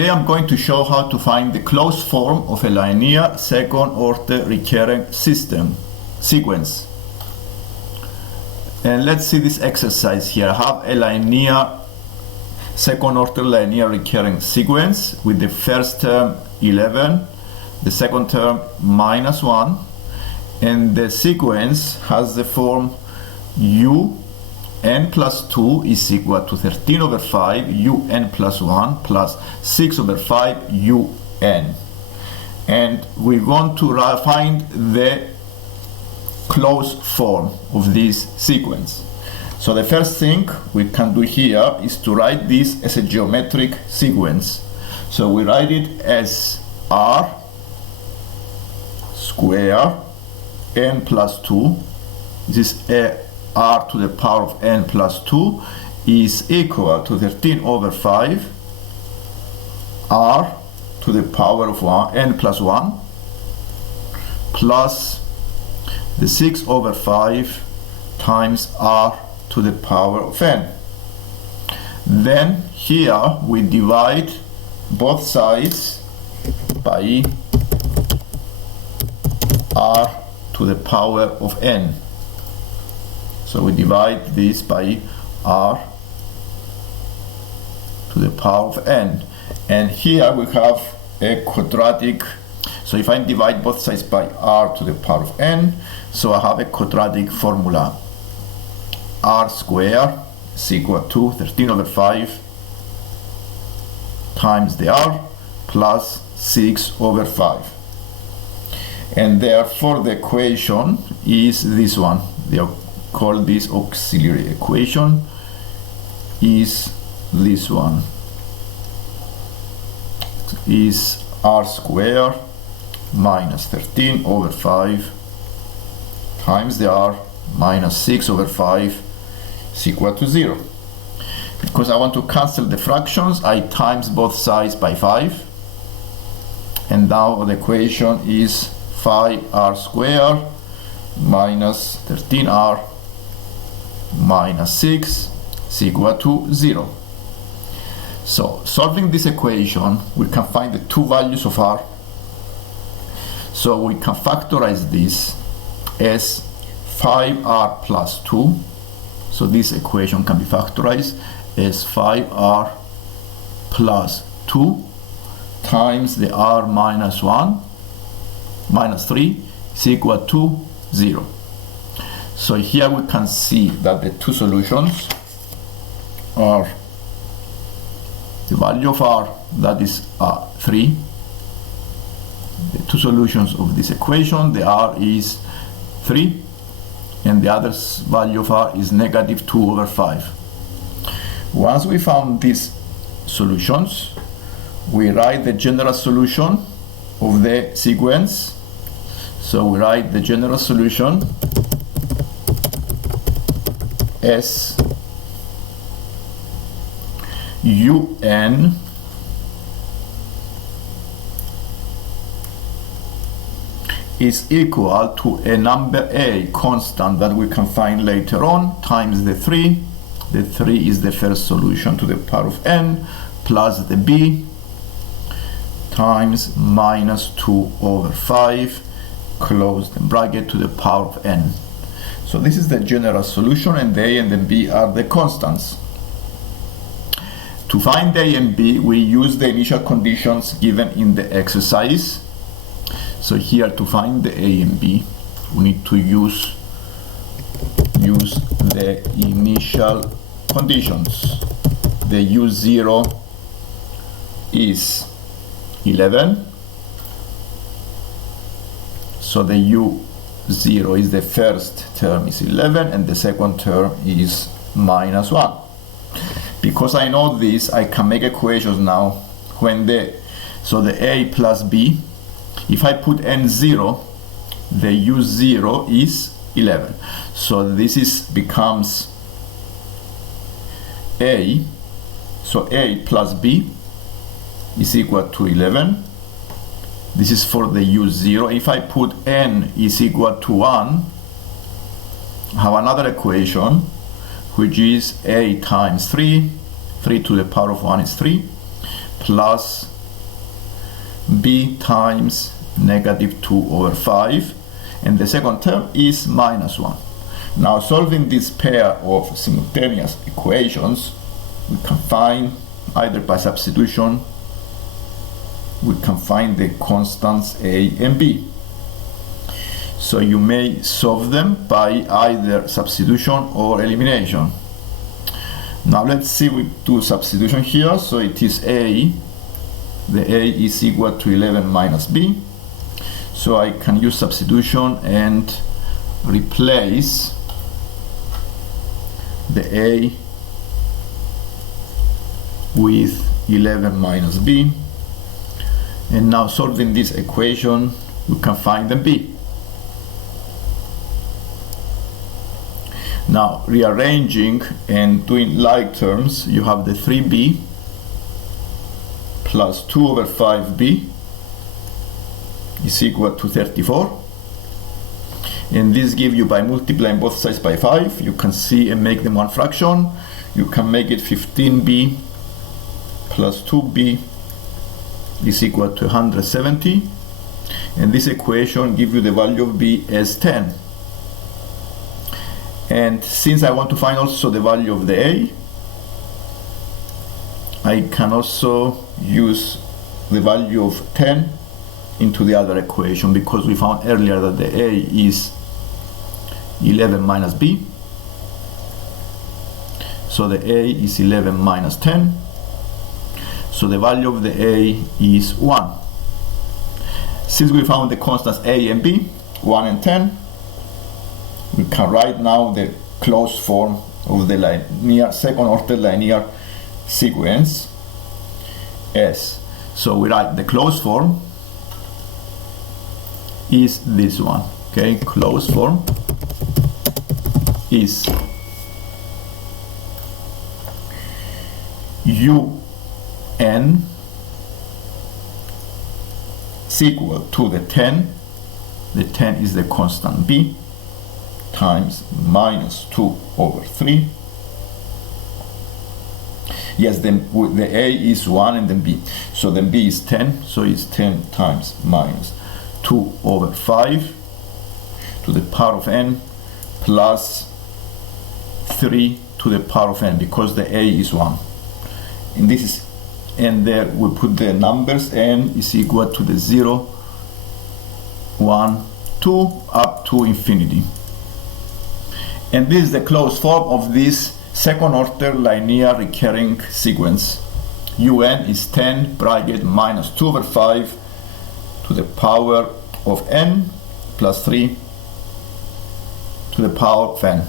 Today I'm going to show how to find the closed form of a linear second-order recurrent sequence. And let's see this exercise here. I have a linear second-order linear recurrent sequence with the first term 11, the second term -1, and the sequence has the form un plus 2 is equal to 13 over 5 un plus 1 plus 6 over 5 un. And we want to find the closed form of this sequence. So the first thing we can do here is to write this as a geometric sequence. So we write it as r square n plus 2. This is r to the power of n plus 2 is equal to 13 over 5 r to the power of n plus 1 plus the 6 over 5 times r to the power of n. Then here we divide both sides by r to the power of n. So we divide this by r to the power of n. And here we have a quadratic. So if I divide both sides by r to the power of n, so I have a quadratic formula. R squared is equal to 13 over 5 times the r plus 6 over 5. And therefore the equation is this one. They call this auxiliary equation is this one. Is r squared minus 13 over 5 times the r minus 6 over 5 is equal to 0. Because I want to cancel the fractions, I times both sides by 5, and now the equation is 5r squared minus 13r minus 6 is equal to 0. So solving this equation, we can find the two values of r. So we can factorize this as 5r plus 2. So this equation can be factorized as 5r plus 2 times the r minus 1 minus 3 is equal to 0. So here we can see that the two solutions are the value of r, that is 3. The two solutions of this equation, the r is 3 and the other value of r is negative 2 over 5. Once we found these solutions, we write the general solution of the sequence. So we write the general solution as un is equal to a number a constant that we can find later on times the 3. The 3 is the first solution to the power of n plus the b times minus 2 over 5 close the bracket to the power of n. So this is the general solution, and the a and the b are the constants. To find a and b, we use the initial conditions given in the exercise. So here, to find the a and b, we need to use the initial conditions. The u0 is 11. So the u0 is the first term is 11 and the second term is minus 1. Because I know this, I can make equations now when the a plus b, if I put n0, the u0 is 11. So this becomes a, so a plus b is equal to 11. This is for the u0. If I put n is equal to 1, I have another equation which is a times 3, 3 to the power of 1 is 3, plus b times negative 2 over 5, and the second term is minus 1. Now, solving this pair of simultaneous equations, we can find, either by substitution, we can find the constants a and b. So you may solve them by either substitution or elimination. Now let's see, we do substitution here. So it is a, the a is equal to 11 minus b. So I can use substitution and replace the a with 11 minus b. And now, solving this equation, we can find the b. Now, rearranging and doing like terms, you have the 3b plus 2 over 5b is equal to 34. And this gives you, by multiplying both sides by 5, you can see and make them one fraction. You can make it 15b plus 2b is equal to 170, and this equation gives you the value of b as 10. And since I want to find also the value of the a, I can also use the value of 10 into the other equation, because we found earlier that the a is 11 minus b. So the a is 11 minus 10. So the value of the a is 1. Since we found the constants a and b, 1 and 10, we can write now the closed form of the linear, second order linear sequence S. So we write the closed form is this one. Okay, closed form is un is equal to the 10 is the constant b, times minus 2 over 3. Yes, then the a is 1 and then b. So then b is 10, so it's 10 times minus 2 over 5 to the power of n plus 3 to the power of n, because the a is 1. And this is, and there we put the numbers, n is equal to the 0, 1, 2 up to infinity. And this is the closed form of this second order linear recurring sequence. un is 10 bracket minus 2 over 5 to the power of n plus 3 to the power of n.